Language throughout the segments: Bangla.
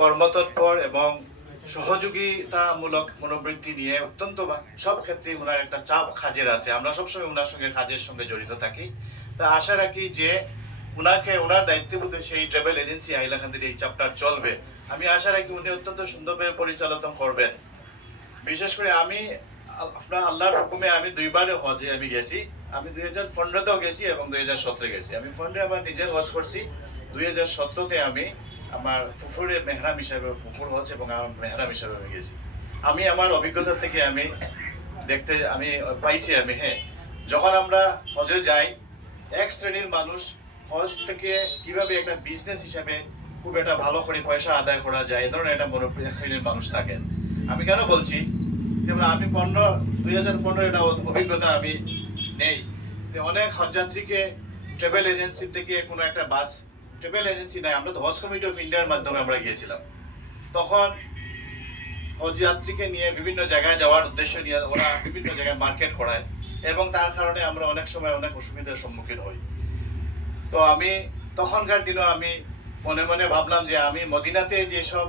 কর্মতৎপর এবং সহযোগিতামূলক মনোবৃত্তি নিয়ে অত্যন্ত সব ক্ষেত্রে ওনার একটা চাপ কাজের আছে। আমরা সবসময় ওনার সঙ্গে কাজের সঙ্গে জড়িত থাকি। তা আশা রাখি যে ওনার দায়িত্ববোধে সেই ট্রাভেল এজেন্সি হাইলাকান্দির এই চাপটা চলবে। আমি আশা রাখি উনি অত্যন্ত সুন্দরভাবে পরিচালনা করবেন। বিশেষ করে আমি আপনার আল্লাহর হুকুমে আমি দুইবারে হজে আমি গেছি। আমি 2015তেও গেছি এবং 2017 গেছি। আমি 15 আমার নিজের হজ করছি, 2017তে আমি আমার ফুফুরের মেহরাম হিসাবে ফুফুর হজ এবং আমার মেহরাম হিসাবে আমি গেছি। আমি আমার অভিজ্ঞতা থেকে আমি পাইছি হ্যাঁ, যখন আমরা হজে যাই এক শ্রেণীর মানুষ হজ থেকে কিভাবে একটা বিজনেস হিসাবে খুব একটা ভালো করে পয়সা আদায় করা যায় এই ধরনের একটা এক শ্রেণীর মানুষ থাকেন। আমি কেন বলছি, যেমন আমি 2015 এটা অভিজ্ঞতা আমি নেই। অনেক হজযাত্রীকে ট্রাভেল এজেন্সি থেকে কোনো একটা বাস, ট্রাভেল এজেন্সি নাই, আমরা তো হজ কমিটি অফ ইন্ডিয়ার মাধ্যমে আমরা গিয়েছিলাম। তখন হজযাত্রীকে নিয়ে বিভিন্ন জায়গায় যাওয়ার উদ্দেশ্য নিয়ে ওরা বিভিন্ন জায়গায় মার্কেট করায় এবং তার কারণে আমরা অনেক সময় অনেক অসুবিধার সম্মুখীন হই। তো আমি তখনকার দিনও আমি মনে মনে ভাবলাম যে আমি মদিনাতে যেসব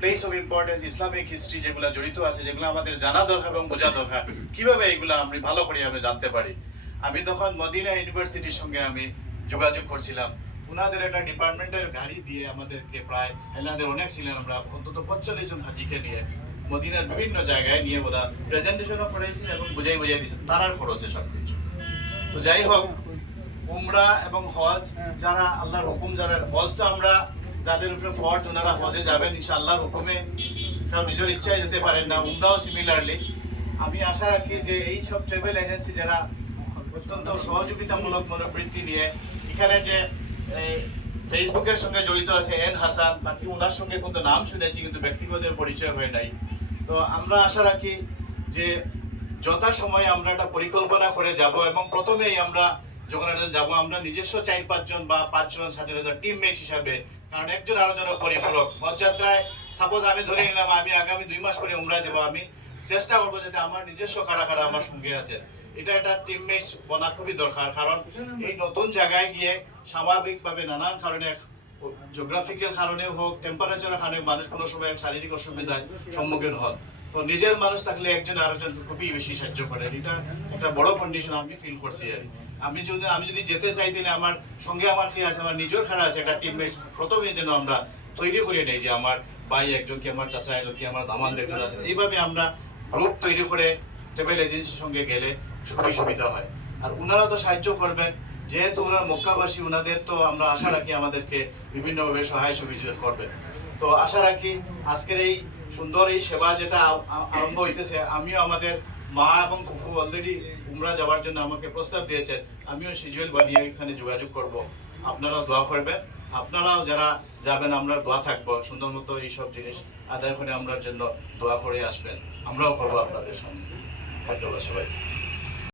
place of importance Islamic history যেগুলো জড়িত আছে, যেগুলো আমাদের জানা দরকার এবং বোঝা দরকার, কিভাবে এইগুলো আমি ভালো করে আমি জানতে পারি। আমি তখন মদিনা ইউনিভার্সিটির সঙ্গে আমি যোগাযোগ করছিলাম। ওনাদের একটা ডিপার্টমেন্টের গাড়ি দিয়ে আমাদেরকে প্রায় এনাদের অনেক ছিলেন, আমরা অন্তত 45 জন হাজিকে নিয়ে মদিনার বিভিন্ন জায়গায় নিয়ে ওরা প্রেজেন্টেশনও করেছেন এবং বুঝাই দিয়েছেন তারার খরচে সবকিছু। তো যাই হোক, উমরা এবং হজ যারা আল্লাহর হুকুম, যারা হজ তো আমরা যাদের উপরে ফরজ ওনারা হজে যাবেন ইনশাআল্লাহর হুকুমে, কারণ নিজের ইচ্ছায় যেতে পারেন না। উমরাও সিমিলারলি আমি আশা রাখি যে এই সব ট্রাভেল এজেন্সি যারা অত্যন্ত সহযোগিতামূলক মনোবৃত্তি নিয়ে এখানে যে ফেসবুকের সঙ্গে জড়িত আছে এন হাসান, বাকি ওনার সঙ্গে কিন্তু নাম শুনেছি কিন্তু ব্যক্তিগত পরিচয় হয় নাই। তো আমরা আশা রাখি যে যথাসময়ে আমরা একটা পরিকল্পনা করে যাব এবং প্রথমেই আমরা যখন এটা যাবো আমরা নিজস্ব 4-5 জন বা 5 জন সাথে টিমমেট হিসাবে, কারণ একজন আরেকজনের পরিপূরক। হজযাত্রায় সাপোজ আমি ধরে নিলাম আমি আগামী 2 মাস পরে উমরা যাবো, আমি চেষ্টা করবো যাতে আমার নিজস্ব কারা আমার সঙ্গে আছে। এটা একটা টিমমেট বনা খুবই দরকার, কারণ এই নতুন জায়গায় গিয়ে স্বাভাবিকভাবে নানান কারণে, জিওগ্রাফিক্যাল কারণে হোক, টেম্পারেচারের কারণে মানুষ কোনো সময় শারীরিক অসুবিধার সম্মুখীন হন। তো নিজের মানুষ থাকলে একজন আরেকজনকে খুবই বেশি সাহায্য করে। এটা একটা বড় কন্ডিশন আমি ফিল করছি। আর আমি যদি যেতে চাই তাহলে আমার সঙ্গে আমার কি আছে, আমার নিজের খেলা আছে একটা টিমমেট প্রথমে যেন আমরা তৈরি করে নেই যে আমার ভাই একজন কি, আমার চাচা একজন কি, আমার দামান্দ একজন আছে। এইভাবে আমরা গ্রুপ তৈরি করে ট্রাভেল এজেন্সির সঙ্গে গেলে খুবই সুবিধা হয়। আর ওনারাও তো সাহায্য করবেন, যেহেতু ওনার মক্কাবাসী, ওনাদের তো আমরা আশা রাখি আমাদেরকে বিভিন্নভাবে সহায় সুবিধা করবেন। তো আশা রাখি আজকের এই সুন্দর এই সেবা যেটা আরম্ভ হইতেছে, আমিও আমাদের মা এবং ফুফু অলরেডি উমরা যাওয়ার জন্য আমাকে প্রস্তাব দিয়েছেন, আমিও শিডিউল বানিয়ে এখানে যোগাযোগ করব। আপনারাও দোয়া করবেন, আপনারাও যারা যাবেন আমরা দোয়া থাকবো, সুন্দর মতো এইসব জিনিস আদায় করে আমরার জন্য দোয়া করে আসবেন, আমরাও করবো আপনাদের সামনে। ধন্যবাদ সবাই।